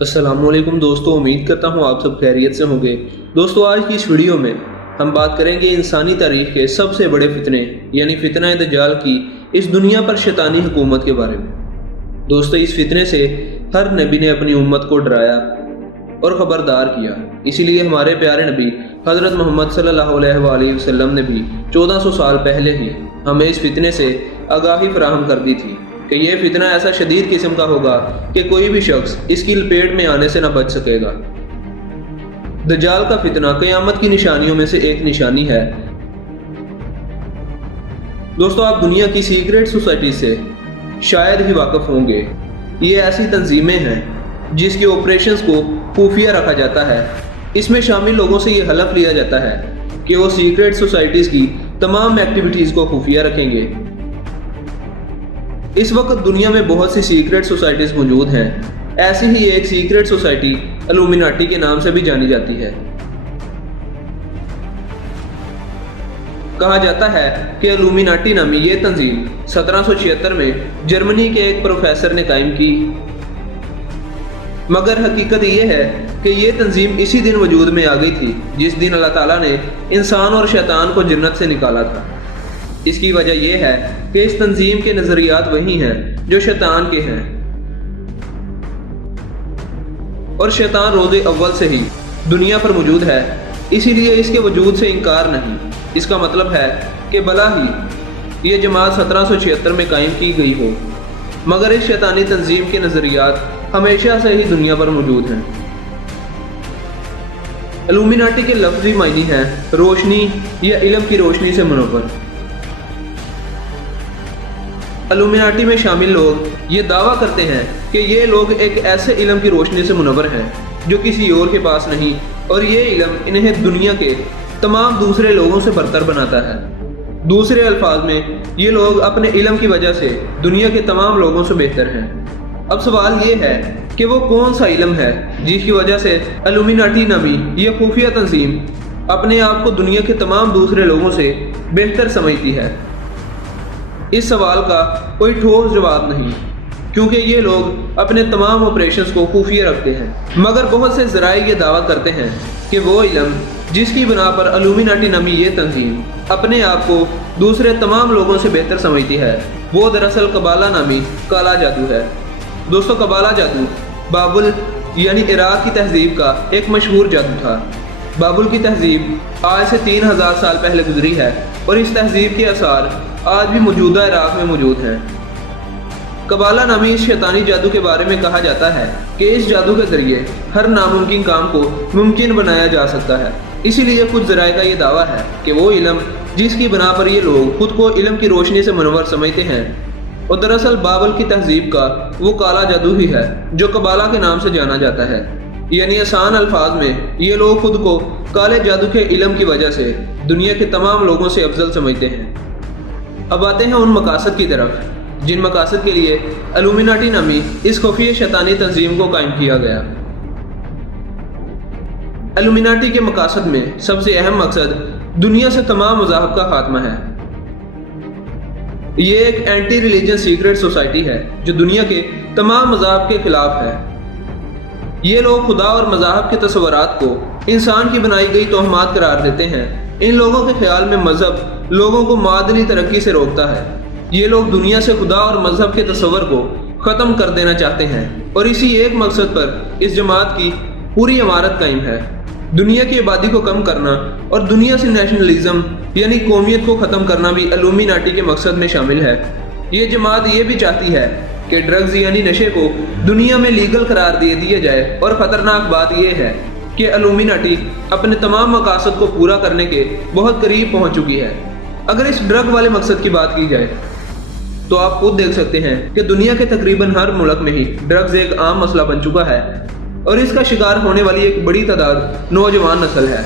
अस्सलाम वालेकुम दोस्तों, उम्मीद करता हूँ आप सब खैरियत से होंगे। दोस्तों, आज की इस वीडियो में हम बात करेंगे इंसानी तारीख के सबसे बड़े फितने यानी फितना दज्जाल की इस दुनिया पर शैतानी हुकूमत के बारे में। दोस्तों, इस फितने से हर नबी ने अपनी उम्मत को डराया और ख़बरदार किया। इसीलिए हमारे प्यारे नबी हज़रत मोहम्मद सल्लल्लाहु अलैहि वसल्लम ने भी 1400 साल पहले ही हमें इस फितने से आगाही फराहम कर दी थी कि यह फितना ऐसा शदीद किस्म का होगा कि कोई भी शख्स इसकी लपेट में आने से न बच सकेगा। दज्जाल का फितना क़यामत की निशानियों में से एक निशानी है। दोस्तों, आप दुनिया की सीक्रेट सोसाइटी से शायद ही वाकिफ होंगे। ये ऐसी तंजीमें हैं जिसके ऑपरेशंस को खुफिया रखा जाता है। इसमें शामिल लोगों से ये हलफ लिया जाता है कि वो सीक्रेट सोसाइटीज़ की तमाम एक्टिविटीज़ को खुफिया रखेंगे। इस वक्त दुनिया में बहुत सी सीक्रेट सोसाइटीज़ मौजूद हैं। ऐसी ही एक सीक्रेट सोसाइटी इल्यूमिनाटी के नाम से भी जानी जाती है। कहा जाता है कि इल्यूमिनाटी नामी ये तंजीम 1776 में जर्मनी के एक प्रोफेसर ने कायम की, मगर हकीकत ये है कि ये तंजीम इसी दिन वजूद में आ गई थी जिस दिन अल्लाह ताला ने इंसान और शैतान को जन्नत से निकाला था। इसकी वजह यह है कि इस तंजीम के नजरियात वही हैं जो शैतान के हैं, और शैतान रोज़े अव्वल से ही दुनिया पर मौजूद है। इसीलिए इसके वजूद से इनकार नहीं। इसका मतलब है कि भला ही ये जमात 1776 में कायम की गई हो, मगर इस शैतानी तंजीम के नजरियात हमेशा से ही दुनिया पर मौजूद हैं। इल्यूमिनाटी के लफ्ज़ी मायने हैं रोशनी या इल्म की रोशनी से मुनव्वर। इल्यूमिनाटी में शामिल लोग ये दावा करते हैं कि ये लोग एक ऐसे इल्म की रोशनी से मुनव्वर हैं जो किसी और के पास नहीं, और ये इल्म इन्हें दुनिया के तमाम दूसरे लोगों से बरतर बनाता है। दूसरे अल्फाज में ये लोग अपने इल्म की वजह से दुनिया के तमाम लोगों से बेहतर हैं। अब सवाल ये है कि वो कौन सा इल्म है जिसकी वजह से इल्यूमिनाटी नामी ये खुफिया तंजीम अपने आप को दुनिया के तमाम दूसरे लोगों से बेहतर समझती है। इस सवाल का कोई ठोस जवाब नहीं, क्योंकि ये लोग अपने तमाम ऑपरेशंस को खुफिया रखते हैं। मगर बहुत से ज़राए ये दावा करते हैं कि वो इल्म जिसकी बिना पर इल्यूमिनाटी नामी ये तंजीम अपने आप को दूसरे तमाम लोगों से बेहतर समझती है, वो दरअसल कबाला नामी काला जादू है। दोस्तों, कबाला जादू बाबुल यानी इराक की तहजीब का एक मशहूर जादू था। बाबुल की तहजीब आज से 3000 साल पहले गुजरी है, और इस तहजीब के आसार आज भी मौजूदा इराक में मौजूद हैं। कबाला नामी इस शैतानी जादू के बारे में कहा जाता है कि इस जादू के जरिए हर नामुमकिन काम को मुमकिन बनाया जा सकता है। इसीलिए कुछ ज़राए का ये दावा है कि वो इल्म जिसकी बना पर ये लोग खुद को इल्म की रोशनी से मुनव्वर समझते हैं, और दरअसल बाबुल की तहजीब का वो काला जादू ही है जो कबाला के नाम से जाना जाता है। यानी आसान अल्फाज में ये लोग खुद को काले जादू के इल्म की वजह से दुनिया के तमाम लोगों से अफजल समझते हैं। अब आते हैं उन मकासद की तरफ जिन मकासद के लिए इल्यूमिनाटी नामी इस खुफिया शैतानी तंजीम को कायम किया गया। इल्यूमिनाटी के मकासद में सबसे अहम मकसद दुनिया से तमाम मज़ाहब का खात्मा है। ये एक एंटी रिलीजन सीक्रेट सोसाइटी है जो दुनिया के तमाम मज़ाहब के खिलाफ है। ये लोग खुदा और मज़ाहब के तस्वुरात को इंसान की बनाई गई तोहमात करार देते हैं। इन लोगों के ख्याल में मजहब लोगों को मादनी तरक्की से रोकता है। ये लोग दुनिया से खुदा और मजहब के तस्वर को ख़त्म कर देना चाहते हैं, और इसी एक मकसद पर इस जमात की पूरी इमारत कायम है। दुनिया की आबादी को कम करना और दुनिया से नेशनलिज्म यानी कौमियत को ख़त्म करना भी इल्यूमिनाटी के मकसद में शामिल है। ये जमात ये भी चाहती है कि ड्रग्स यानी नशे को दुनिया में लीगल करार दे दिया जाए, और ख़तरनाक बात यह है कि इल्यूमिनाटी अपने तमाम मकासद को पूरा करने के बहुत करीब पहुंच चुकी है। अगर इस ड्रग वाले मकसद की बात की जाए तो आप खुद देख सकते हैं कि दुनिया के तकरीबन हर मुल्क में ही ड्रग्स एक आम मसला बन चुका है, और इसका शिकार होने वाली एक बड़ी तादाद नौजवान नस्ल है।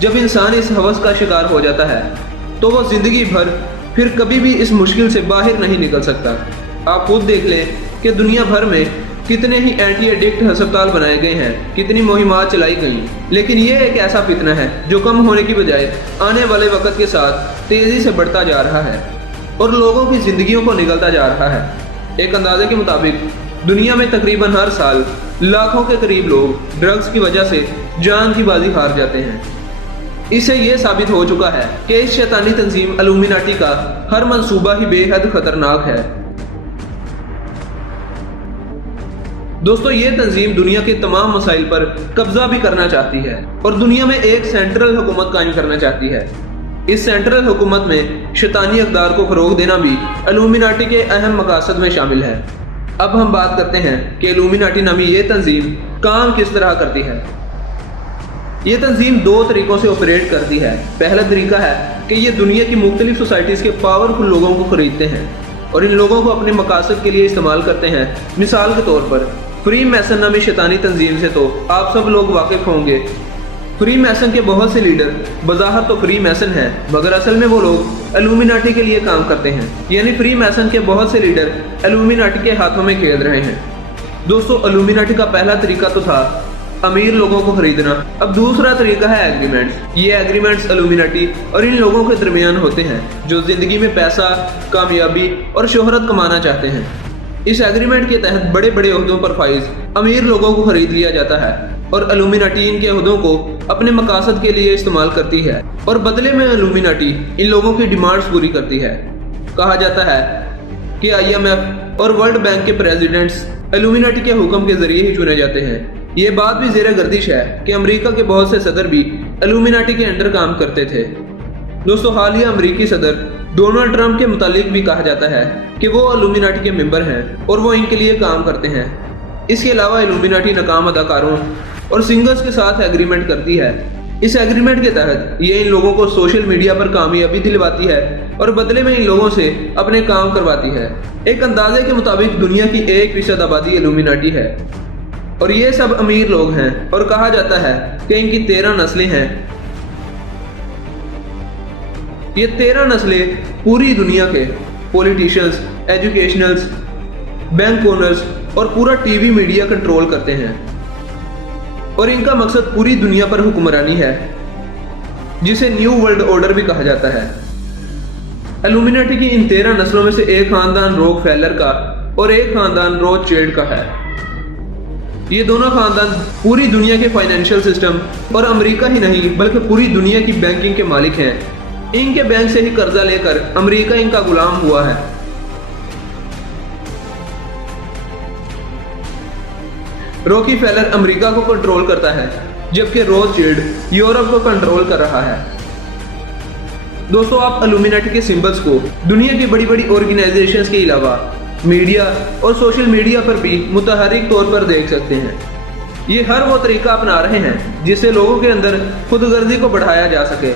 जब इंसान इस हवस का शिकार हो जाता है तो वो ज़िंदगी भर फिर कभी भी इस मुश्किल से बाहर नहीं निकल सकता। आप खुद देख लें कि दुनिया भर में कितने ही एंटी एडिक्ट अस्पताल बनाए गए हैं, कितनी मुहिमात चलाई गई, लेकिन ये एक ऐसा फितना है जो कम होने की बजाय आने वाले वक्त के साथ तेज़ी से बढ़ता जा रहा है और लोगों की ज़िंदगियों को निगलता जा रहा है। एक अंदाजे के मुताबिक दुनिया में तकरीबन हर साल लाखों के करीब लोग ड्रग्स की वजह से जान की बाजी हार जाते हैं। इससे ये साबित हो चुका है कि इस शैतानी तंजीम इल्यूमिनाटी का हर मंसूबा ही बेहद खतरनाक है। दोस्तों, ये तंजीम दुनिया के तमाम मसाइल पर कब्जा भी करना चाहती है और दुनिया में एक सेंट्रल हुकूमत कायम करना चाहती है। इस सेंट्रल हुकूमत में शैतानी अक़दार को फरोग देना भी इल्यूमिनाटी के अहम मकासद में शामिल है। अब हम बात करते हैं कि इल्यूमिनाटी नामी ये तंजीम काम किस तरह करती है। ये तंजीम दो तरीकों से ऑपरेट करती है। पहला तरीका है कि ये दुनिया की मुख्तलिफ सोसाइटीज़ के पावरफुल लोगों को खरीदते हैं और इन लोगों को अपने मकासद के लिए इस्तेमाल करते हैं। मिसाल के तौर पर फ्री मैसन नामी शैतानी तंजीम से तो आप सब लोग वाकिफ होंगे। फ्री मैसन के बहुत से लीडर बज़ाहिर तो फ्री मैसन हैं, मगर असल में वो लोग इल्यूमिनाटी के लिए काम करते हैं। यानी फ्री मैसन के बहुत से लीडर इल्यूमिनाटी के हाथों में खेल रहे हैं। दोस्तों, इल्यूमिनाटी का पहला तरीका तो था अमीर लोगों को खरीदना। अब दूसरा तरीका है एग्रीमेंट्स। ये एग्रीमेंट्स इल्यूमिनाटी और इन लोगों के दरमियान होते हैं जो जिंदगी में पैसा, कामयाबी और शोहरत कमाना चाहते हैं। इस एग्रीमेंट के तहत बड़े बड़े ओहदों पर फाइज अमीर लोगों को खरीद लिया जाता है और इल्यूमिनाटी इनके ओहदों को अपने मकासद के लिए इस्तेमाल करती है और बदले में इल्यूमिनाटी इन लोगों की डिमांड्स पूरी करती है। कहा जाता है कि IMF और वर्ल्ड बैंक के प्रेसिडेंट्स इल्यूमिनाटी के हुक्म के जरिए ही चुने जाते हैं। ये बात भी ज़ेर गर्दिश है कि अमेरिका के बहुत से सदर भी इल्यूमिनाटी के अंडर काम करते थे। दोस्तों, हालिया अमेरिकी सदर डोनाल्ड ट्रंप के मुतालिक भी कहा जाता है कि वो इल्यूमिनाटी के मेंबर हैं और वो इनके लिए काम करते हैं। इसके अलावा इल्यूमिनाटी नाकाम अदाकारों और सिंगर्स के साथ एग्रीमेंट करती है। इस एग्रीमेंट के तहत ये इन लोगों को सोशल मीडिया पर कामयाबी दिलवाती है और बदले में इन लोगों से अपने काम करवाती है। एक अंदाजे के मुताबिक दुनिया की 1% आबादी इल्यूमिनाटी है और ये सब अमीर लोग हैं और कहा जाता है कि इनकी 13 नस्लें हैं। ये 13 नस्लें पूरी दुनिया के पॉलिटिशियंस, एजुकेशनल्स, बैंक ओनर्स और पूरा टीवी मीडिया कंट्रोल करते हैं और इनका मकसद पूरी दुनिया पर हुक्मरानी है, जिसे न्यू वर्ल्ड ऑर्डर भी कहा जाता है। इल्यूमिनाटी की इन 13 नस्लों में से एक खानदान रॉकफेलर का और एक खानदान रोथशिल्ड का है। ये दोनों खानदान पूरी दुनिया के फाइनेंशियल सिस्टम और अमेरिका ही नहीं बल्कि पूरी दुनिया की बैंकिंग के मालिक हैं। इनके बैंक से ही कर्जा लेकर अमेरिका इनका गुलाम हुआ है। रॉकफेलर अमेरिका को कंट्रोल करता है, जबकि रोथशिल्ड यूरोप को कंट्रोल कर रहा है। दोस्तों, आप इल्यूमिनाटी के सिंबल्स को दुनिया की बड़ी बड़ी ऑर्गेनाइजेशंस के अलावा मीडिया और सोशल मीडिया पर भी मुतहरिक तौर पर देख सकते हैं। ये हर वो तरीका अपना रहे हैं जिससे लोगों के अंदर खुदगर्जी को बढ़ाया जा सके।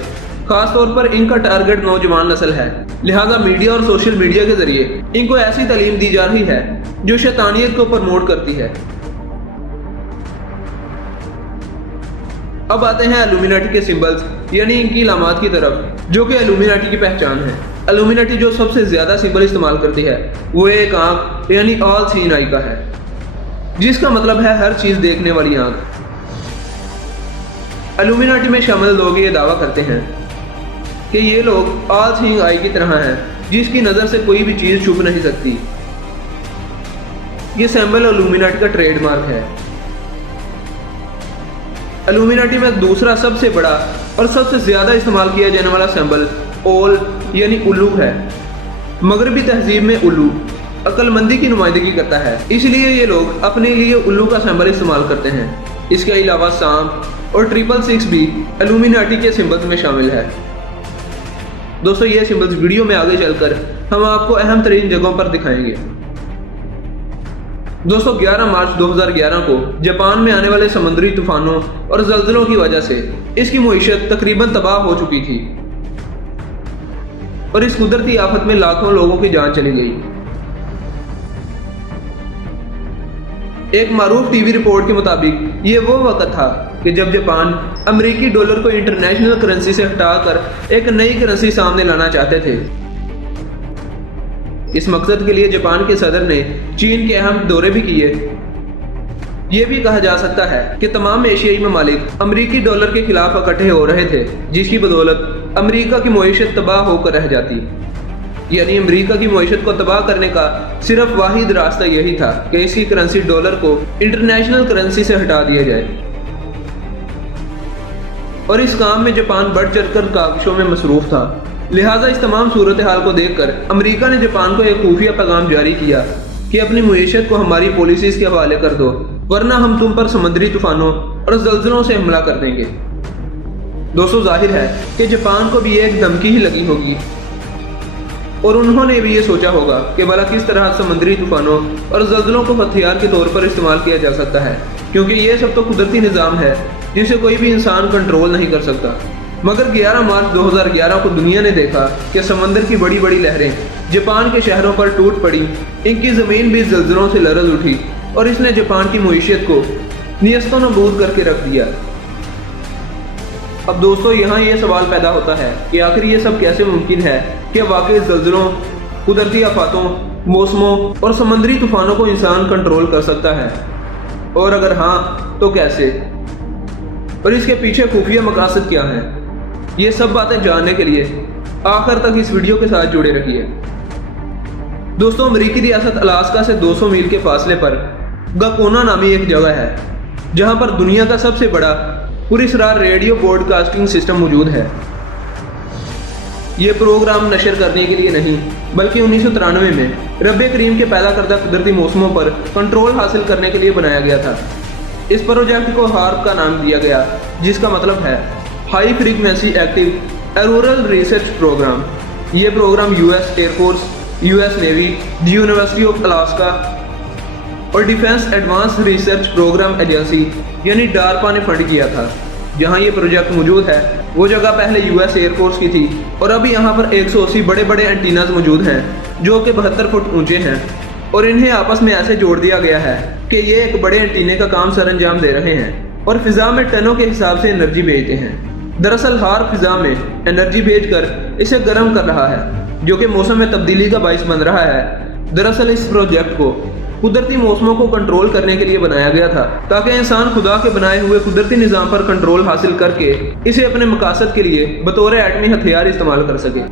खास तौर पर इनका टारगेट नौजवान नस्ल है, लिहाजा मीडिया और सोशल मीडिया के जरिए इनको ऐसी तालीम दी जा रही है जो शैतानियत को प्रमोट करती है। अब आते हैं इल्यूमिनाटी के सिंबल्स यानी इनकी इलामात की तरफ, जो कि इल्यूमिनाटी की पहचान है। इल्यूमिनाटी जो सबसे ज्यादा सिंबल इस्तेमाल करती है वो एक आंख यानी ऑल सीइंग आई का है, जिसका मतलब है हर चीज देखने वाली आंख। इल्यूमिनाटी में शामिल लोग ये दावा करते हैं कि ये लोग ऑल सीइंग आई की तरह हैं, जिसकी नजर से कोई भी चीज छुप नहीं सकती। ये सिंबल इल्यूमिनाटी का ट्रेडमार्क है। इल्यूमिनाटी में दूसरा सबसे बड़ा और सबसे ज्यादा इस्तेमाल किया जाने वाला सिंबल ओल यानी उल्लू है। मगरबी तहजीब में उल्लू अक्लमंदी की नुमाइंदगी करता है, इसलिए ये लोग अपने लिए उल्लू का सिंबल इस्तेमाल करते हैं। इसके अलावा सांप और 666 भी इल्यूमिनाटी के सिंबल्स में शामिल है। दोस्तों, ये सिंबल्स वीडियो में आगे चलकर हम आपको अहम तरीन जगहों पर दिखाएंगे। दोस्तों, 11 मार्च 2011 को जापान में आने वाले समुद्री तूफानों और जल्जलों की वजह से इसकी मईशत तकरीबन तबाह हो चुकी थी और इस कुदरती आफत में लाखों लोगों की जान चली गई। एक मारूफ टीवी रिपोर्ट के मुताबिक ये वो वक्त था कि जब जापान अमेरिकी डॉलर को इंटरनेशनल करेंसी से हटाकर एक नई करेंसी सामने लाना चाहते थे। इस मकसद के लिए जापान के सदर ने चीन के अहम दौरे भी किए। ये भी कहा जा सकता है कि तमाम एशियाई ममालिक अमेरिकी डॉलर के खिलाफ इकट्ठे हो रहे थे, जिसकी बदौलत अमेरिका की मईशत तबाह होकर रह जाती। یعنی امریکہ کی معیشت کو تباہ کرنے کا صرف واحد راستہ یہی تھا کہ اس کی کرنسی ڈالر کو انٹرنیشنل کرنسی سے ہٹا دیا جائے، اور اس کام میں جاپان بڑھ چڑھ کر کاوشوں میں مصروف تھا۔ لہٰذا اس تمام صورتحال کو دیکھ کر امریکہ نے جاپان کو ایک خفیہ پیغام جاری کیا کہ اپنی معیشت کو ہماری پالیسیز کے حوالے کر دو، ورنہ ہم تم پر سمندری طوفانوں اور زلزلوں سے حملہ کر دیں گے۔ دوستو، ظاہر ہے کہ جاپان کو بھی ایک دھمکی ہی لگی ہوگی، اور انہوں نے بھی یہ سوچا ہوگا کہ بھلا کس طرح سمندری طوفانوں اور زلزلوں کو ہتھیار کے طور پر استعمال کیا جا سکتا ہے، کیونکہ یہ سب تو قدرتی نظام ہے جسے کوئی بھی انسان کنٹرول نہیں کر سکتا۔ مگر 11 مارچ 2011 کو دنیا نے دیکھا کہ سمندر کی بڑی بڑی لہریں جاپان کے شہروں پر ٹوٹ پڑی، ان کی زمین بھی زلزلوں سے لرز اٹھی، اور اس نے جاپان کی معیشت کو نیست و نابود کر کے رکھ دیا۔ اب دوستو، یہاں یہ سوال پیدا ہوتا ہے کہ آخر یہ سب کیسے ممکن ہے کہ واقعی زلزلوں، قدرتی آفاتوں، موسموں اور سمندری طوفانوں کو انسان کنٹرول کر سکتا ہے، اور اگر ہاں تو کیسے، اور اس کے پیچھے خفیہ مقاصد کیا ہیں؟ یہ سب باتیں جاننے کے لیے آخر تک اس ویڈیو کے ساتھ جڑے رہیے۔ دوستو، امریکی ریاست الاسکا سے 200 میل کے فاصلے پر گاکونا نامی ایک جگہ ہے جہاں پر دنیا کا سب سے بڑا پراسرار ریڈیو براڈ کاسٹنگ سسٹم موجود ہے۔ یہ پروگرام نشر کرنے کے لیے نہیں بلکہ 1993 میں رب کریم کے پیدا کردہ قدرتی موسموں پر کنٹرول حاصل کرنے کے لیے بنایا گیا تھا۔ اس پروجیکٹ کو ہارپ کا نام دیا گیا، جس کا مطلب ہے high frequency active auroral research programme. یہ programme U S air force, U S navy, the university of Alaska اور defence advance research programme agency یعنی ڈارپا نے فنڈ کیا تھا۔ جہاں یہ پروجیکٹ موجود ہے وہ جگہ پہلے یو ایس ایئر فورس کی تھی، اور اب یہاں پر 180 بڑے بڑے اینٹیناز موجود ہیں جو کہ 72 فٹ اونچے ہیں، اور انہیں آپس میں ایسے جوڑ دیا گیا ہے کہ یہ ایک بڑے اینٹینے کا کام سر انجام دے رہے ہیں اور فضا میں ٹنوں کے حساب سے انرجی بھیجتے ہیں۔ دراصل ہارپ فضا میں انرجی بھیج کر اسے گرم کر رہا ہے، جو کہ موسم میں تبدیلی کا باعث بن رہا ہے۔ دراصل اس پروجیکٹ کو قدرتی موسموں کو کنٹرول کرنے کے لیے بنایا گیا تھا تاکہ انسان خدا کے بنائے ہوئے قدرتی نظام پر کنٹرول حاصل کر کے اسے اپنے مقاصد کے لیے بطور ایٹمی ہتھیار استعمال کر سکے۔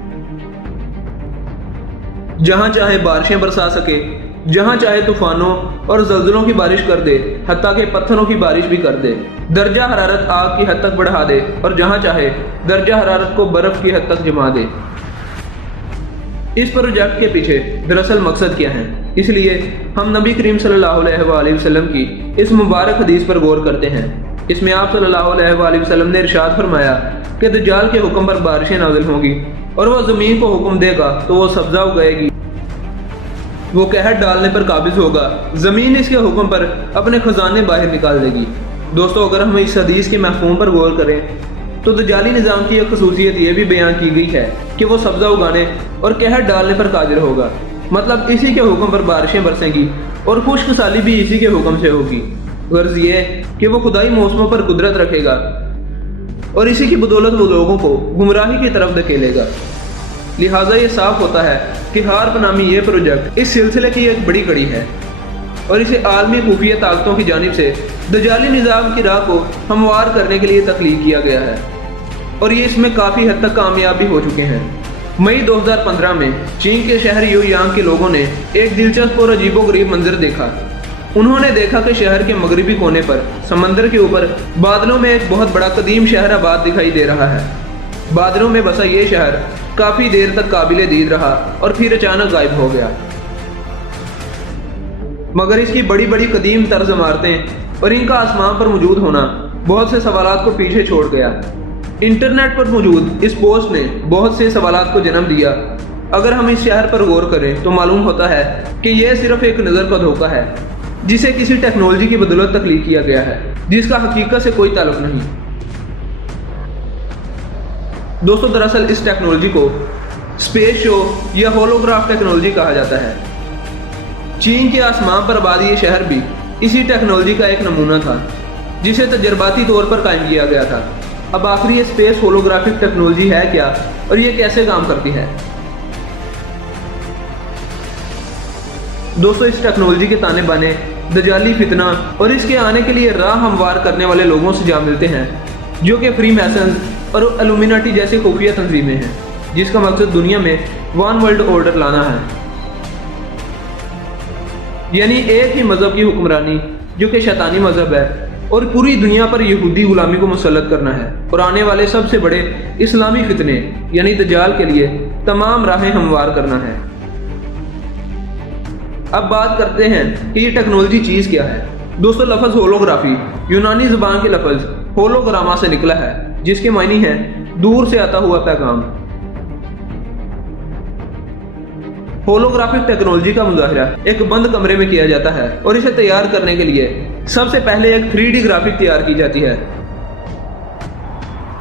جہاں چاہے بارشیں برسا سکے، جہاں چاہے طوفانوں اور زلزلوں کی بارش کر دے، حتیٰ کہ پتھروں کی بارش بھی کر دے، درجہ حرارت آگ کی حد تک بڑھا دے، اور جہاں چاہے درجہ حرارت کو برف کی حد تک جما دے۔ اس پروجیکٹ کے پیچھے دراصل مقصد کیا ہے؟ اس لیے ہم نبی کریم صلی اللہ علیہ وآلہ وسلم کی اس مبارک حدیث پر غور کرتے ہیں۔ اس میں آپ صلی اللہ علیہ وآلہ وسلم نے ارشاد فرمایا کہ دجال کے حکم پر بارشیں نازل ہوں گی، اور وہ زمین کو حکم دے گا تو وہ سبزہ اگائے گی، وہ قحط ڈالنے پر قابض ہوگا، زمین اس کے حکم پر اپنے خزانے باہر نکال دے گی۔ دوستو، اگر ہم اس حدیث کے مفہوم پر غور کریں تو دجالی نظام کی ایک خصوصیت یہ بھی بیان کی گئی ہے کہ وہ سبزہ اگانے اور قحط ڈالنے پر قادر ہوگا، مطلب اسی کے حکم پر بارشیں برسیں گی اور خشک سالی بھی اسی کے حکم سے ہوگی۔ غرض یہ کہ وہ خدائی موسموں پر قدرت رکھے گا اور اسی کی بدولت وہ لوگوں کو گمراہی کی طرف دھکیلے گا۔ لہٰذا یہ صاف ہوتا ہے کہ ہارپ نامی یہ پروجیکٹ اس سلسلے کی ایک بڑی کڑی ہے، اور اسے عالمی خفیہ طاقتوں کی جانب سے دجالی نظام کی راہ کو ہموار کرنے کے لیے تخلیق کیا گیا ہے، اور یہ اس میں کافی حد تک کامیاب بھی ہو چکے ہیں۔ مئی 2015 میں چین کے شہر یو یانگ کے لوگوں نے ایک دلچسپ اور عجیب و غریب منظر دیکھا۔ انہوں نے دیکھا کہ شہر کے مغربی کونے پر سمندر کے اوپر بادلوں میں ایک بہت بڑا قدیم شہر آباد دکھائی دے رہا ہے۔ بادلوں میں بسا یہ شہر کافی دیر تک قابل دید رہا اور پھر اچانک غائب ہو گیا، مگر اس کی بڑی بڑی قدیم طرز عمارتیں اور ان کا آسمان پر موجود ہونا بہت سے سوالات کو پیچھے چھوڑ گیا۔ انٹرنیٹ پر موجود اس پوسٹ نے بہت سے سوالات کو جنم دیا۔ اگر ہم اس شہر پر غور کریں تو معلوم ہوتا ہے کہ یہ صرف ایک نظر کا دھوکہ ہے جسے کسی ٹیکنالوجی کی بدولت تخلیق کیا گیا ہے جس کا حقیقت سے کوئی تعلق نہیں۔ دوستو، دراصل اس ٹیکنالوجی کو اسپیس شو یا ہولوگراف ٹیکنالوجی کہا جاتا ہے۔ چین کے آسمان پر آباد یہ شہر بھی اسی ٹیکنالوجی کا ایک نمونہ تھا جسے تجرباتی طور پر قائم کیا گیا تھا۔ اب آخری یہ اسپیس ہولوگرافک ٹیکنالوجی ہے کیا اور یہ کیسے کام کرتی ہے؟ دوستو، اس ٹیکنالوجی کے تانے بانے دجالی فتنہ اور اس کے آنے کے لیے راہ ہموار کرنے والے لوگوں سے جا ملتے ہیں جو کہ فری میسنز اور الومیناٹی جیسی خفیہ تنظیمیں ہیں۔ जिसका मकसद दुनिया में वन वर्ल्ड ऑर्डर लाना है, यानी एक ही मजहब की हुक्मरानी जो कि शैतानी मजहब है, और पूरी दुनिया पर यहूदी गुलामी को मुसल्लत करना है और आने वाले सबसे बड़े इस्लामी फितने यानी दज्जाल के लिए तमाम राहें हमवार करना है। अब बात करते हैं कि ये टेक्नोलॉजी चीज़ क्या है। दोस्तों, लफ्ज़ होलोग्राफी यूनानी ज़बान के लफ्ज़ होलोग्रामा से निकला है, जिसके मायने हैं दूर से आता हुआ पैगाम। होलोग्राफिक टेक्नोलॉजी का मुजाहिरा एक बंद कमरे में किया जाता है और इसे तैयार करने के लिए सबसे पहले एक 3D ग्राफिक तैयार की जाती है,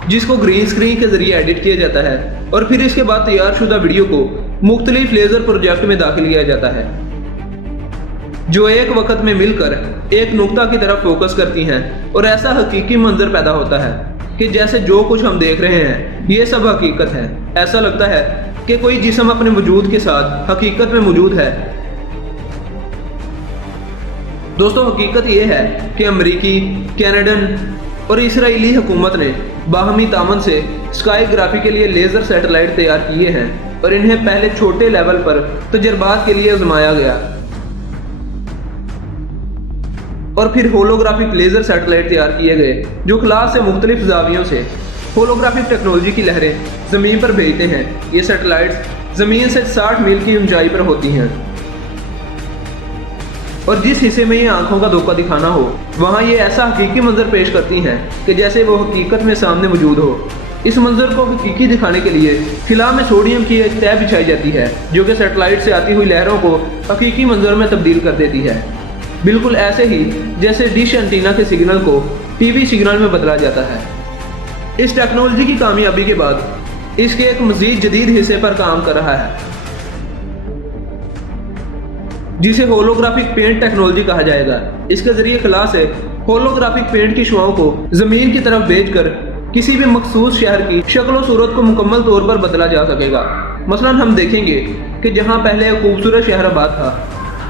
जिसको ग्रीन स्क्रीन के जरिए एडिट किया जाता है और फिर इसके बाद तैयार शुदा वीडियो को मुख्तलिफ लेजर प्रोजेक्ट में दाखिल किया जाता है, जो एक वक्त में मिलकर एक नुक्ता की तरफ फोकस करती हैं और ऐसा हकीकी मंजर पैदा होता है कि जैसे जो कुछ हम देख रहे हैं ये सब हकीकत है। ऐसा लगता है कि कोई जिस्म अपने वजूद के साथ हकीकत में मौजूद है। दोस्तों, हकीकत ये है कि अमेरिकी, कनाडन और इसराइली हुकूमत ने बाहमी तामन से स्काई ग्राफी के लिए लेज़र सैटेलाइट तैयार किए हैं और इन्हें पहले छोटे लेवल पर तजर्बात के लिए आजमाया गया और फिर होलोग्राफिक लेज़र सैटेलाइट तैयार किए गए जो खला से मुख्तलिफ जावियों से होलोग्राफिक टेक्नोलॉजी की लहरें ज़मीन पर भेजते हैं। ये सैटेलाइट्स ज़मीन से 60 मील की ऊंचाई पर होती हैं और जिस हिस्से में ये आंखों का धोखा दिखाना हो वहाँ ये ऐसा हकीकी मंजर पेश करती हैं कि जैसे वो हकीकत में सामने मौजूद हो। इस मंजर को हकीकी दिखाने के लिए खिला में सोडियम की एक तह बिछाई जाती है जो कि सैटेलाइट से आती हुई लहरों को हकीकी मंजर में तब्दील कर देती है, बिल्कुल ऐसे ही जैसे डिश एंटीना के सिग्नल को टीवी सिग्नल में बदला जाता है। इस टेक्नोलॉजी की कामयाबी के बाद इसके एक मजीद जदीद हिस्से पर काम कर रहा है जिसे होलोग्राफिक पेंट टेक्नोलॉजी कहा जाएगा। इसके जरिए खला से होलोग्राफिक पेंट की शुआओं को जमीन की तरफ भेजकर किसी भी मखसूस शहर की शक्ल सूरत को मुकम्मल तौर पर बदला जा सकेगा। मसलन हम देखेंगे कि जहां पहले एक खूबसूरत शहर आबाद था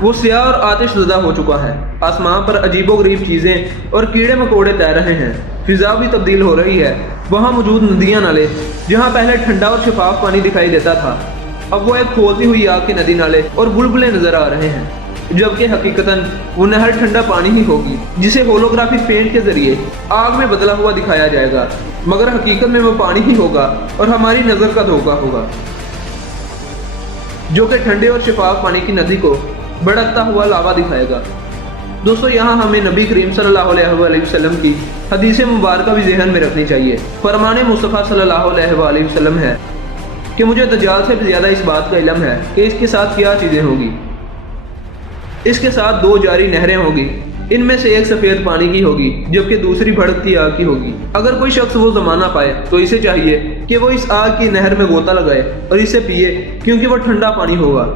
वो स्याह और आतिशज़दा हो चुका है। आसमान पर अजीबोगरीब चीज़ें और कीड़े मकोड़े तैर रहे हैं, फिजा भी तब्दील हो रही है। वहाँ मौजूद नदियाँ नाले जहाँ पहले ठंडा और शफाफ पानी दिखाई देता था, अब वो एक खोलती हुई आग के नदी नाले और बुलबुले नजर आ रहे हैं, जबकि हकीकतन वो नहर ठंडा पानी ही होगी जिसे होलोग्राफिक पेंट के जरिए आग में बदला हुआ दिखाया जाएगा, मगर हकीकत में वो पानी ही होगा और हमारी नज़र का धोखा होगा, जो कि ठंडे और शफाफ पानी की नदी को भड़कता हुआ लावा दिखाएगा। दोस्तों, यहाँ हमें नबी करीम सल्लल्लाहु अलैहि वसल्लम की हदीस मुबारक भी ज़हन में रखनी चाहिए। फरमाने मुस्तफ़ा सल्लल्लाहु अलैहि वसल्लम है कि मुझे दज्जाल से भी ज़्यादा इस बात का इल्म है कि इसके साथ क्या चीज़ें होंगी। इसके साथ 2 जारी नहरें होगी, इनमें से एक सफ़ेद पानी की होगी जबकि दूसरी भड़कती आग की होगी। अगर कोई शख्स वो ज़माना पाए तो इसे चाहिए कि वो इस आग की नहर में गोता लगाए और इसे पिए, क्योंकि वो ठंडा पानी होगा।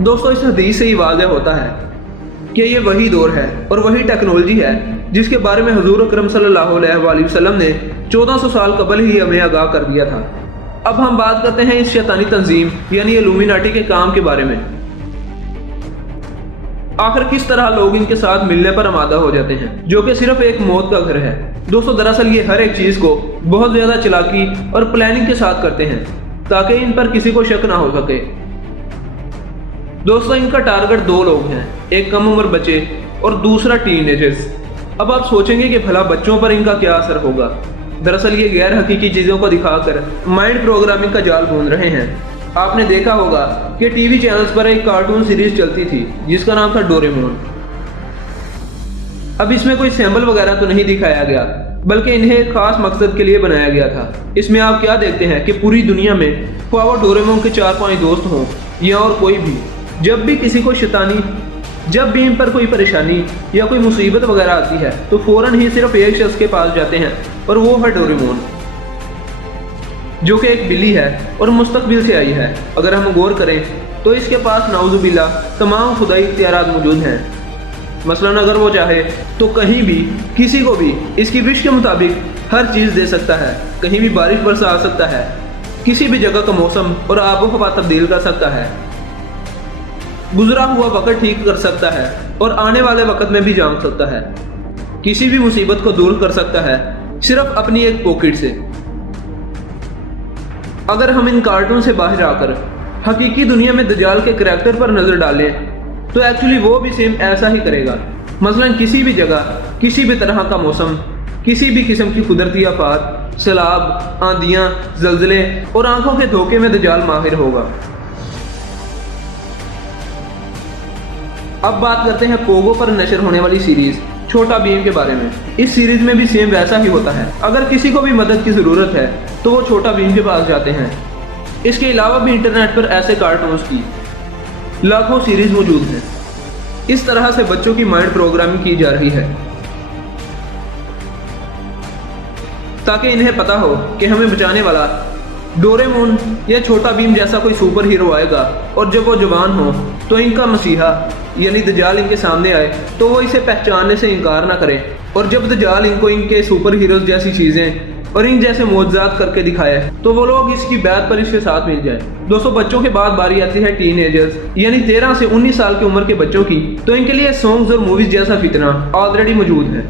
दोस्तों, इस हदीस से ही वाज़ेह होता है कि ये वही दौर है और वही टेक्नोलॉजी है जिसके बारे में हुजूर अकरम सल्लल्लाहु अलैहि वसल्लम ने 1400 साल कबल ही हमें आगाह कर दिया था। अब हम बात करते हैं इस शैतानी तंजीम यानी इल्यूमिनाटी के काम के बारे में। आखिर किस तरह लोग इनके साथ मिलने पर आमादा हो जाते हैं, जो कि सिर्फ एक मौत का घर है। दोस्तों, दरअसल ये हर एक चीज़ को बहुत ज़्यादा चालाकी और प्लानिंग के साथ करते हैं ताकि इन पर किसी को शक ना हो सके। दोस्तों, इनका टारगेट 2 लोग हैं, एक कम उम्र बच्चे और दूसरा टीनेजर्स। अब आप सोचेंगे कि भला बच्चों पर इनका क्या असर होगा। दरअसल ये गैर हकीकी चीज़ों को दिखाकर माइंड प्रोग्रामिंग का जाल बुन रहे हैं। आपने देखा होगा कि टीवी चैनल्स पर एक कार्टून सीरीज चलती थी जिसका नाम था डोरेमोन। अब इसमें कोई सैंपल वगैरह तो नहीं दिखाया गया, बल्कि इन्हें एक खास मकसद के लिए बनाया गया था। इसमें आप क्या देखते हैं कि पूरी दुनिया में ख्वाह डोरेमोन के 4-5 दोस्त हों या और कोई भी, जब भी किसी को शैतानी, जब भी इन पर कोई परेशानी या कोई मुसीबत वगैरह आती है तो फौरन ही सिर्फ एक शख्स के पास जाते हैं और वो है डोरेमोन, जो कि एक बिल्ली है और मुस्तकबिल से आई है। अगर हम गौर करें तो इसके पास नाउजुबिल्ला तमाम खुदाई इख्तियारात मौजूद हैं। मसलन अगर वो चाहे तो कहीं भी किसी को भी इसकी विश के मुताबिक हर चीज़ दे सकता है। कहीं भी बारिश बरसा सकता है, किसी भी जगह का मौसम और आबो हवा तब्दील कर सकता है, गुजरा हुआ वक्त ठीक कर सकता है और आने वाले वक्त में भी जान सकता है, किसी भी मुसीबत को दूर कर सकता है सिर्फ अपनी एक पॉकेट से। اگر ہم ان کارٹون سے باہر آ کر حقیقی دنیا میں دجال کے کریکٹر پر نظر ڈالیں تو ایکچولی وہ بھی سیم ایسا ہی کرے گا۔ مثلا کسی بھی جگہ، کسی بھی طرح کا موسم، کسی بھی قسم کی قدرتی آفات، سیلاب، آندیاں، زلزلے اور آنکھوں کے دھوکے میں دجال ماہر ہوگا۔ اب بات کرتے ہیں پوگو پر نشر ہونے والی سیریز چھوٹا بھیم کے بارے میں۔ اس سیریز میں بھی سیم ویسا ہی ہوتا ہے۔ اگر کسی کو بھی مدد کی ضرورت ہے تو وہ چھوٹا بھیم کے پاس جاتے ہیں۔ اس کے علاوہ بھی انٹرنیٹ پر ایسے کارٹونز کی لاکھوں سیریز موجود ہیں۔ اس طرح سے بچوں کی مائنڈ پروگرامنگ کی جا رہی ہے تاکہ انہیں پتا ہو کہ ہمیں بچانے والا ڈوریمون یا چھوٹا بھیم جیسا کوئی سپر ہیرو آئے گا، اور جب وہ جوان ہو تو ان کا مسیحا یعنی دجال ان کے سامنے آئے تو وہ اسے پہچاننے سے انکار نہ کرے، اور جب دجال ان کو ان کے سپر ہیروز جیسی چیزیں اور ان جیسے معجزات کر کے دکھائے تو وہ لوگ اس کی بیعت پر اس کے ساتھ مل جائیں۔ دوستوں، بچوں کے بعد باری آتی ہے ٹین ایجرز یعنی 13 سے 19 سال کی عمر کے بچوں کی، تو ان کے لیے سانگز اور موویز جیسا فتنہ آلریڈی موجود ہے۔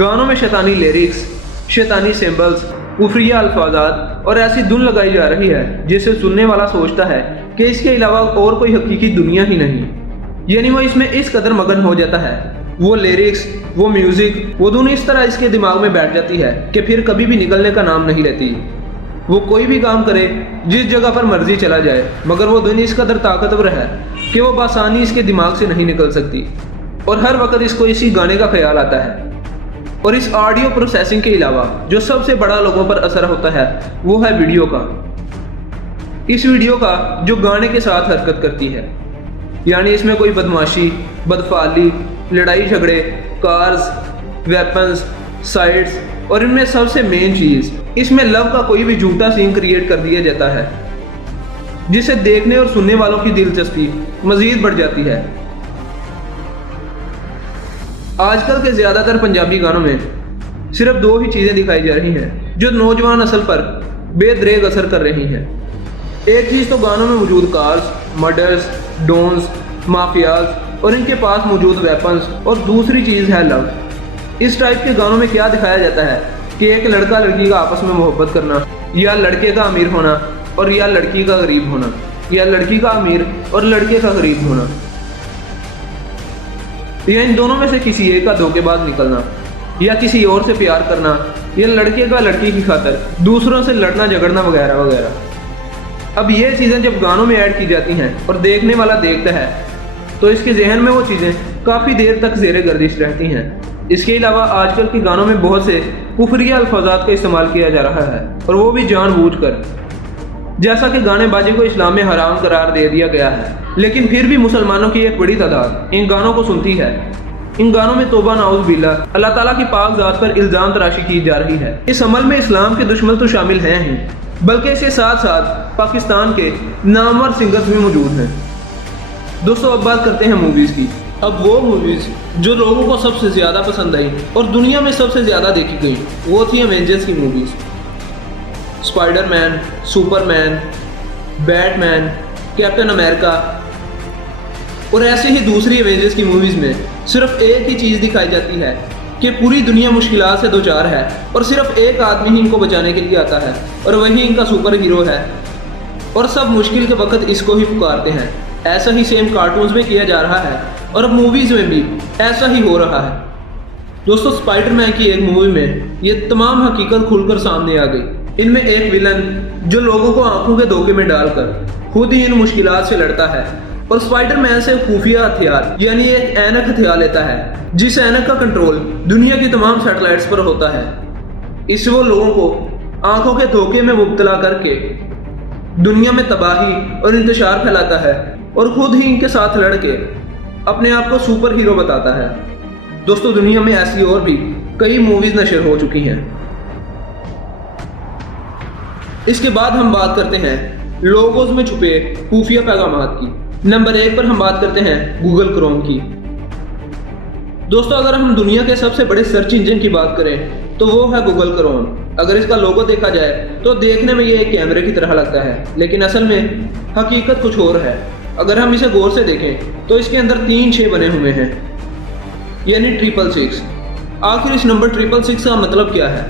گانوں میں شیطانی لیرکس، شیطانی سمبلز، کفریہ الفاظات اور ایسی دھن لگائی جا رہی ہے جس سے سننے والا سوچتا ہے کہ اس کے علاوہ اور کوئی حقیقی دنیا ہی نہیں، یعنی وہ اس میں اس قدر مگن ہو جاتا ہے، وہ لیرکس، وہ میوزک، وہ دھن اس طرح اس کے دماغ میں بیٹھ جاتی ہے کہ پھر کبھی بھی نکلنے کا نام نہیں لیتی۔ وہ کوئی بھی کام کرے، جس جگہ پر مرضی چلا جائے، مگر وہ دھن اس قدر طاقتور ہے کہ وہ بآسانی اس کے دماغ سے نہیں نکل سکتی، اور ہر وقت اس کو اسی گانے کا خیال آتا ہے۔ اور اس آڈیو پروسیسنگ کے علاوہ جو سب سے بڑا لوگوں پر اثر ہوتا ہے وہ ہے ویڈیو کا۔ اس ویڈیو کا جو گانے کے ساتھ حرکت کرتی ہے، یعنی اس میں کوئی بدماشی، بدفعالی، لڑائی جھگڑے، کارز، ویپنز، سائٹس، اور ان میں سب سے مین چیز، اس میں لو کا کوئی بھی جھوٹا سین کریٹ کر دیا جاتا ہے جس سے دیکھنے اور سننے والوں کی دلچسپی مزید بڑھ جاتی ہے۔ آج کل کے زیادہ تر پنجابی گانوں میں صرف 2 ہی چیزیں دکھائی جا رہی ہیں جو نوجوان نسل پر بے دریغ اثر کر رہی ہیں۔ ایک چیز تو گانوں میں موجود کارز، مرڈرز، ڈونز، مافیاز اور ان کے پاس موجود ویپنز، اور دوسری چیز ہے لو۔ اس ٹائپ کے گانوں میں کیا دکھایا جاتا ہے کہ ایک لڑکا لڑکی کا آپس میں محبت کرنا، یا لڑکے کا امیر ہونا اور یا لڑکی کا غریب ہونا، یا لڑکی کا امیر اور لڑکے کا غریب ہونا، یا ان دونوں میں سے کسی ایک کا دھوکے باز نکلنا، یا کسی اور سے پیار کرنا، یا لڑکے کا لڑکی کی خاطر دوسروں سے لڑنا جھگڑنا وغیرہ وغیرہ۔ اب یہ چیزیں جب گانوں میں ایڈ کی جاتی ہیں اور دیکھنے والا دیکھتا ہے تو اس کے ذہن میں وہ چیزیں کافی دیر تک زیر گردش رہتی ہیں۔ اس کے علاوہ آج کل کے گانوں میں بہت سے کفریہ الفاظات کا استعمال کیا جا رہا ہے، اور وہ بھی جان بوجھ کر، جیسا کہ گانے بازی کو اسلام میں حرام قرار دے دیا گیا ہے، لیکن پھر بھی مسلمانوں کی ایک بڑی تعداد ان گانوں کو سنتی ہے۔ ان گانوں میں توبہ نعوذ باللہ اللہ تعالیٰ کی پاک ذات پر الزام تراشی کی جا رہی ہے۔ اس عمل میں اسلام کے دشمن تو شامل ہیں ہی، بلکہ اس کے ساتھ ساتھ پاکستان کے نامور سنگرز بھی موجود ہیں۔ دوستو، اب بات کرتے ہیں موویز کی۔ اب وہ موویز جو لوگوں کو سب سے زیادہ پسند آئی اور دنیا میں سب سے زیادہ دیکھی گئی وہ تھی ایونجرز کی موویز۔ اسپائڈر مین، سپر مین، بیٹ مین، کیپٹن امریکہ اور ایسے ہی دوسری ایونجرز کی موویز میں صرف ایک ہی چیز دکھائی جاتی ہے کہ پوری دنیا مشکلات سے دوچار ہے اور صرف ایک آدمی ہی ان کو بچانے کے لیے آتا ہے اور وہی ان کا سپر ہیرو ہے، اور سب مشکل کے وقت اس کو ہی پکارتے ہیں۔ ایسا ہی سیم کارٹونز میں کیا جا رہا ہے اور اب موویز میں بھی ایسا ہی ہو رہا ہے۔ دوستو، اسپائڈر مین کی ایک مووی میں یہ تمام حقیقت کھل کر سامنے آ گئی۔ ان میں ایک ویلن جو لوگوں کو آنکھوں کے دھوکے میں ڈال کر خود ہی ان مشکلات سے لڑتا ہے، اور اسپائڈر مین سے خفیہ ہتھیار یعنی ایک اینک ہتھیار لیتا ہے، جس اینک کا کنٹرول دنیا کی تمام سیٹلائٹس پر ہوتا ہے۔ اس سے وہ لوگوں کو آنکھوں کے دھوکے میں مبتلا کر کے دنیا میں تباہی اور انتشار پھیلاتا ہے، اور خود ہی ان کے ساتھ لڑ کے اپنے آپ کو سپر ہیرو بتاتا ہے۔ دوستو، دنیا میں ایسی اور بھی کئی موویز نشر ہو چکی ہیں۔ اس کے بعد ہم بات کرتے ہیں لوگوز میں چھپے خفیہ پیغامات کی۔ نمبر 1 پر ہم بات کرتے ہیں گوگل کروم کی۔ دوستو، اگر ہم دنیا کے سب سے بڑے سرچ انجن کی بات کریں تو وہ ہے گوگل کروم۔ اگر اس کا لوگو دیکھا جائے تو دیکھنے میں یہ ایک کیمرے کی طرح لگتا ہے، لیکن اصل میں حقیقت کچھ اور ہے۔ اگر ہم اسے غور سے دیکھیں تو اس کے اندر 3 6 بنے ہوئے ہیں، یعنی 666۔ آخر اس نمبر 666 کا مطلب کیا ہے؟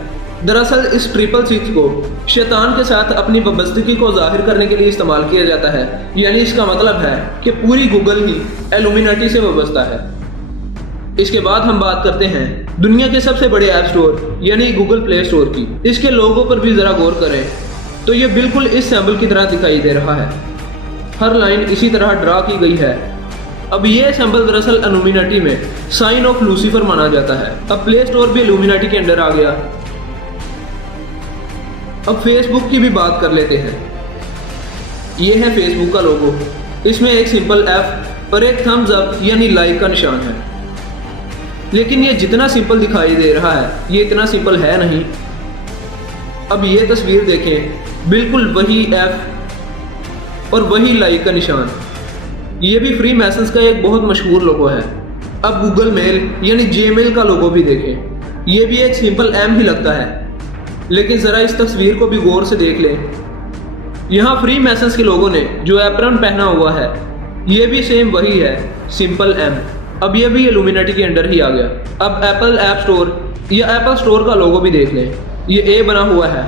दरअसल इस 666 को शैतान के साथ अपनी वाबस्तगी को जाहिर करने के लिए इस्तेमाल किया जाता है, यानी इसका मतलब है कि पूरी गूगल ही इल्यूमिनाटी से वाबस्ता है। इसके बाद हम बात करते हैं दुनिया के सबसे बड़े ऐप स्टोर यानी गूगल प्ले स्टोर की। इसके लोगों पर भी जरा गौर करें तो ये बिल्कुल इस सैम्बल की तरह दिखाई दे रहा है। हर लाइन इसी तरह ड्रा की गई है। अब ये सैम्बल दरअसल इल्यूमिनाटी में साइन ऑफ लूसीफर माना जाता है। अब प्ले स्टोर भी इल्यूमिनाटी के अंडर आ गया। अब फेसबुक की भी बात कर लेते हैं। ये है फेसबुक का लोगो। इसमें एक सिंपल एफ और एक थम्स अप यानी लाइक का निशान है। लेकिन ये जितना सिंपल दिखाई दे रहा है ये इतना सिंपल है नहीं। अब ये तस्वीर देखें, बिल्कुल वही एफ और वही लाइक का निशान। ये भी फ्री मैसन्स का एक बहुत मशहूर लोगो है। अब गूगल मेल यानी जीमेल का लोगो भी देखें। ये भी एक सिंपल एम ही लगता है, लेकिन ज़रा इस तस्वीर को भी गौर से देख लें। यहाँ फ्री मैसन्स के लोगों ने जो एप्रन पहना हुआ है ये भी सेम वही है, सिंपल एम। अब ये भी इल्यूमिनाटी के अंडर ही आ गया। अब एप्पल ऐप स्टोर या एप्पल स्टोर का लोगो भी देख लें, ये ए बना हुआ है।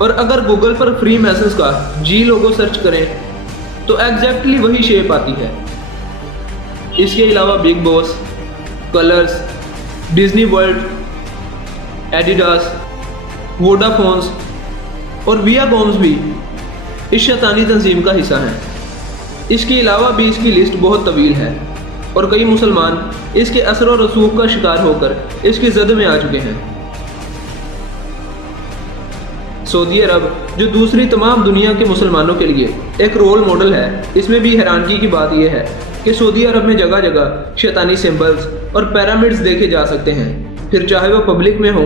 और अगर गूगल पर फ्री मैसन्स का जी लोगो सर्च करें तो एग्जैक्टली वही शेप आती है। इसके अलावा big boss, Colors, Disney world, Adidas, Vodafones और वियाकॉम्स भी इस शैतानी तंजीम का हिस्सा हैं। इसके अलावा भी इसकी लिस्ट बहुत तवील है और कई मुसलमान इसके असर और रसूख का शिकार होकर इसकी जद में आ चुके हैं। सऊदी अरब जो दूसरी तमाम दुनिया के मुसलमानों के लिए एक रोल मॉडल है, इसमें भी हैरानगी की बात यह है कि सऊदी अरब में जगह जगह शैतानी सिंबल्स और पिरामिड्स देखे जा सकते हैं। फिर चाहे वो पब्लिक में हो,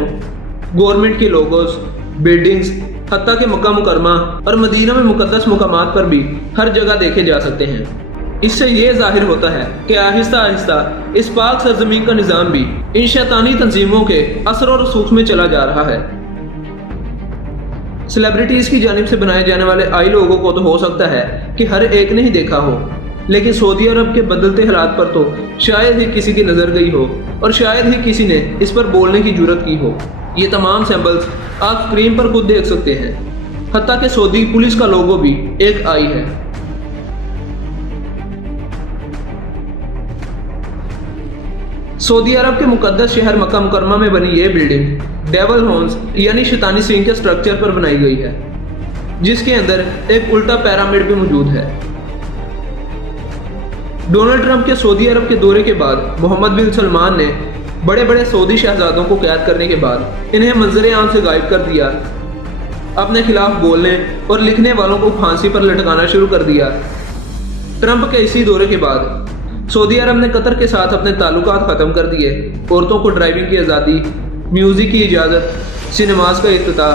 गवर्नमेंट के लोगोस, बिल्डिंग्स, हत्ता के मक्का मुकरमा और मदीना में मुकद्दस मुकामात पर भी हर जगह देखे जा सकते हैं। इससे ये जाहिर होता है कि आहिस्ता आहिस्ता इस पाक सरजमीन का निज़ाम भी इन शैतानी तंजीमों के असर और रसूख में चला जा रहा है। सेलिब्रिटीज़ की जानिब से बनाए जाने वाले आई लोगों को तो हो सकता है कि हर एक ने ही देखा हो, लेकिन सऊदी अरब के बदलते हालात पर तो शायद ही किसी की नज़र गई हो और शायद ही किसी ने इस पर बोलने की जुर्रत की हो। ये तमाम सैम्बल्स आप स्क्रीन पर खुद देख सकते हैं। हत्ता कि सऊदी पुलिस का लोगो भी एक आई है। सऊदी अरब के मुकद्दस शहर मक्का मुकरमा में बनी ये बिल्डिंग डेवल हॉर्न्स यानी शैतानी सींग के स्ट्रक्चर पर बनाई गई है, जिसके अंदर एक उल्टा पिरामिड भी मौजूद है। डोनाल्ड ट्रंप के सऊदी अरब के दौरे के बाद मोहम्मद बिन सलमान ने बड़े बड़े सऊदी शहजादों को कैद करने के बाद इन्हें मंजर आम से गायब कर दिया। अपने खिलाफ बोलने और लिखने वालों को फांसी पर लटकाना शुरू कर दिया। ट्रंप के इसी दौरे के बाद सऊदी अरब ने कतर के साथ अपने ताल्लुकात ख़त्म कर दिए। औरतों को ड्राइविंग की आज़ादी, म्यूज़िक की इजाज़त, सिनेमाज का इफ्तिताह,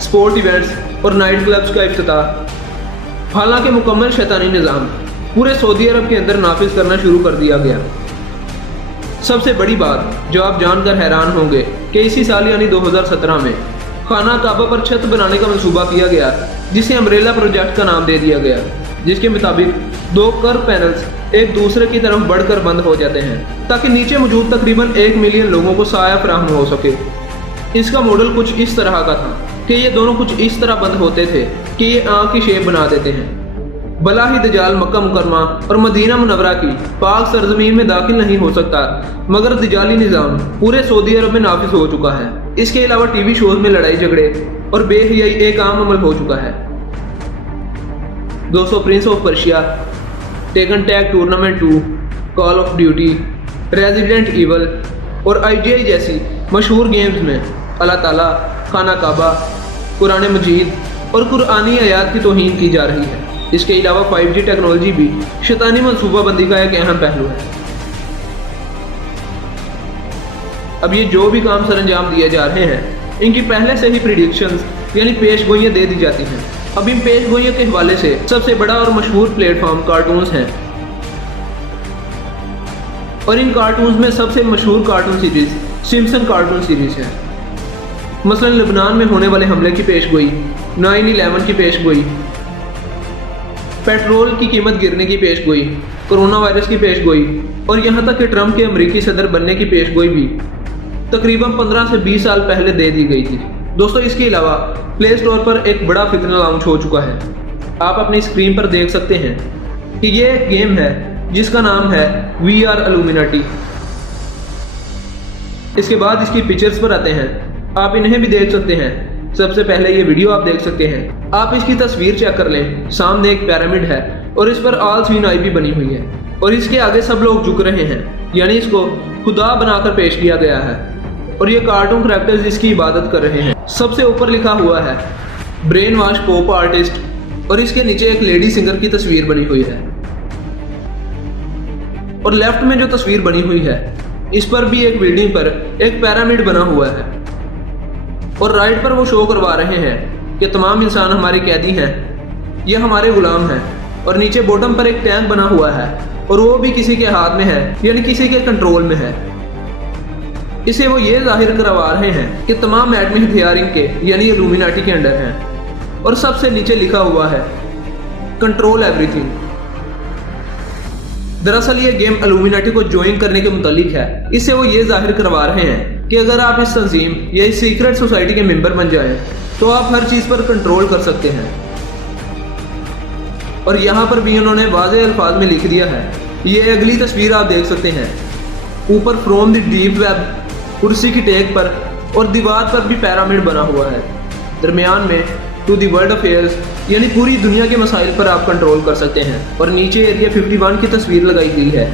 स्पोर्ट इवेंट्स और नाइट क्लब्स का इफ्तिताह। हालांकि मुकम्मल शैतानी निज़ाम पूरे सऊदी अरब के अंदर नाफिज करना शुरू कर दिया गया। सबसे बड़ी बात जो आप जानकर हैरान होंगे कि इसी साल यानी 2017 में खाना काबा पर छत बनाने का मंसूबा किया गया, जिसे अम्ब्रेला प्रोजेक्ट का नाम दे दिया गया, जिसके मुताबिक 2 कर्व पैनल्स एक दूसरे की तरफ बढ़कर बंद हो जाते हैं ताकि नीचे मौजूद तकरीबन 1 मिलियन लोगों को साया फराहम हो सके। इसका मॉडल कुछ इस तरह का था कि ये दोनों कुछ इस तरह बंद होते थे कि ये आँख की शेप बना देते हैं। भला ही दजाल मक्का मुकरमा और मदीना मुनव्वरा की पाक सरजमीन में दाखिल नहीं हो सकता, मगर दजाली निज़ाम पूरे सऊदी अरब में नाफिज हो चुका है। इसके अलावा टीवी शोज में लड़ाई झगड़े और बेहयाई एक आम अमल हो चुका है। दोस्तों, Prince of Persia, taken tag tournament 2, call of duty, resident evil और IGI जैसी मशहूर गेम्स में अल्लाह ताला, खाना काबा, कुरान मजीद और कुरानी आयात की तौहीन की जा रही है। इसके अलावा 5G टेक्नोलॉजी भी शैतानी मनसूबाबंदी का एक अहम पहलू है। अब ये जो भी काम सर अंजाम दिए जा रहे हैं, इनकी पहले से ही प्रिडिक्शंस यानी पेशगोइयाँ दे दी जाती हैं। अब इन पेशगोइयों के हवाले से सबसे बड़ा और मशहूर प्लेटफॉर्म कार्टून्स हैं, और इन कार्टून्स में सबसे मशहूर cartoon series Simpson cartoon series है। मसलन लेबनान में होने वाले हमले की पेशगोई, 9/11 की पेशगोई, पेट्रोल की कीमत गिरने की पेशगोई, कोरोना वायरस की पेशगोई और यहाँ तक कि ट्रंप के अमेरिकी सदर बनने की पेशगोई भी तकरीबन 15 से 20 साल पहले दे दी गई थी। दोस्तों इसके अलावा प्ले स्टोर पर एक बड़ा फितना लॉन्च हो चुका है। आप अपनी स्क्रीन पर देख सकते हैं कि ये एक गेम है जिसका नाम है VR Illuminati। इसके बाद इसकी पिक्चर्स पर आते हैं, आप इन्हें भी देख सकते हैं। सबसे पहले ये वीडियो आप देख सकते हैं, आप इसकी तस्वीर चेक कर लें। सामने एक पिरामिड है और इस पर ऑल सीन आई भी बनी हुई है और इसके आगे सब लोग झुक रहे हैं, यानी इसको खुदा बनाकर पेश किया गया है और ये कार्टून कैरेक्टर्स इसकी इबादत कर रहे हैं। सबसे ऊपर लिखा हुआ है ब्रेन वॉश पॉप आर्टिस्ट और इसके नीचे एक लेडी सिंगर की तस्वीर बनी हुई है और लेफ्ट में जो तस्वीर बनी हुई है इस पर भी एक बिल्डिंग पर एक पिरामिड बना हुआ है और राइट पर वो शो करवा रहे हैं कि तमाम इंसान हमारे कैदी हैं, ये हमारे गुलाम हैं। और नीचे बॉटम पर एक टैंक बना हुआ है और वो भी किसी के हाथ में है, यानी किसी के कंट्रोल में है। इसे वो ये जाहिर करवा रहे हैं कि तमाम एटमी हथियारिंग के यानी इल्यूमिनाटी के अंडर हैं। और सबसे नीचे लिखा हुआ है कंट्रोल एवरीथिंग। दरअसल ये गेम इल्यूमिनाटी को ज्वाइन करने के मुतालिक है। इससे वो ये जाहिर करवा रहे हैं कि अगर आप इस तंजीम या इस सीक्रेट सोसाइटी के मेंबर बन जाएं तो आप हर चीज पर कंट्रोल कर सकते हैं। और यहाँ पर भी उन्होंने वाज़ेह अल्फाज में लिख दिया है। ये अगली तस्वीर आप देख सकते हैं, ऊपर फ्रॉम द डीप वेब कुर्सी की टेक पर और दीवार पर भी पिरामिड बना हुआ है। दरमियान में टू दी वर्ल्ड अफेयर्स यानी पूरी दुनिया के मसाइल पर आप कंट्रोल कर सकते हैं। और नीचे एरिया 51 की तस्वीर लगाई गई है।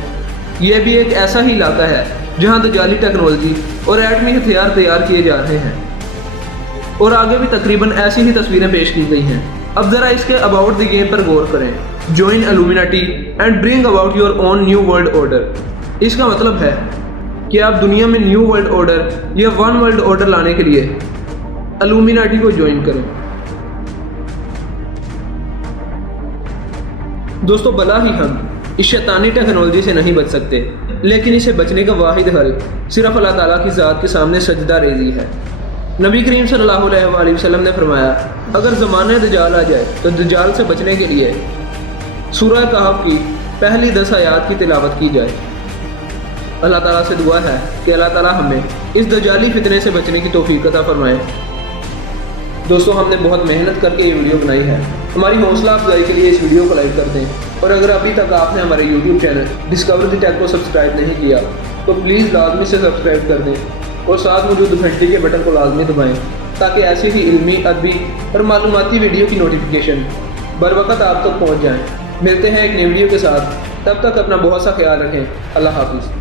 यह भी एक ऐसा ही इलाका है जहां दजाली टेक्नोलॉजी और एटमी हथियार तैयार किए जा रहे हैं और आगे भी तकरीबन ऐसी ही तस्वीरें पेश की गई हैं। अब जरा इसके अबाउट द गेम पर गौर करें। Join illuminati and bring about your own new world order. इसका मतलब है कि आप दुनिया में न्यू वर्ल्ड ऑर्डर या वन वर्ल्ड ऑर्डर लाने के लिए इल्यूमिनाटी को ज्वाइन करें। दोस्तों भला ही हम इस शैतानी टेक्नोलॉजी से नहीं बच सकते, लेकिन इसे बचने का वाहिद हल सिर्फ अल्लाह ताला की ज़ात के सामने सजदा रेज़ी है। नबी करीम सल्लल्लाहु अलैहि वसल्लम ने फरमाया, अगर ज़माने दजाल आ जाए तो दजाल से बचने के लिए सूरह कहफ की पहली 10 आयात की तिलावत की जाए। अल्लाह ताला से दुआ है कि अल्लाह ताला हमें इस दजाली फितने से बचने की तौफीक अता फरमाए। दोस्तों हमने बहुत मेहनत करके ये वीडियो बनाई है। हमारी हौसला अफजाई के लिए इस वीडियो को लाइक कर दें और अगर अभी तक आपने हमारे YouTube channel discover the tech को सब्सक्राइब नहीं किया तो प्लीज़ लाजमी से सब्सक्राइब कर दें और साथ मौजूद घंटी के बटन को लाजमी दबाएं ताकि ऐसी ही इल्मी, अदबी और मालूमाती वीडियो की नोटिफिकेशन बर वक्त आप तक पहुँच जाएँ। मिलते हैं एक नई वीडियो के साथ, तब तक अपना बहुत सा ख्याल रखें। अल्लाह हाफिज़।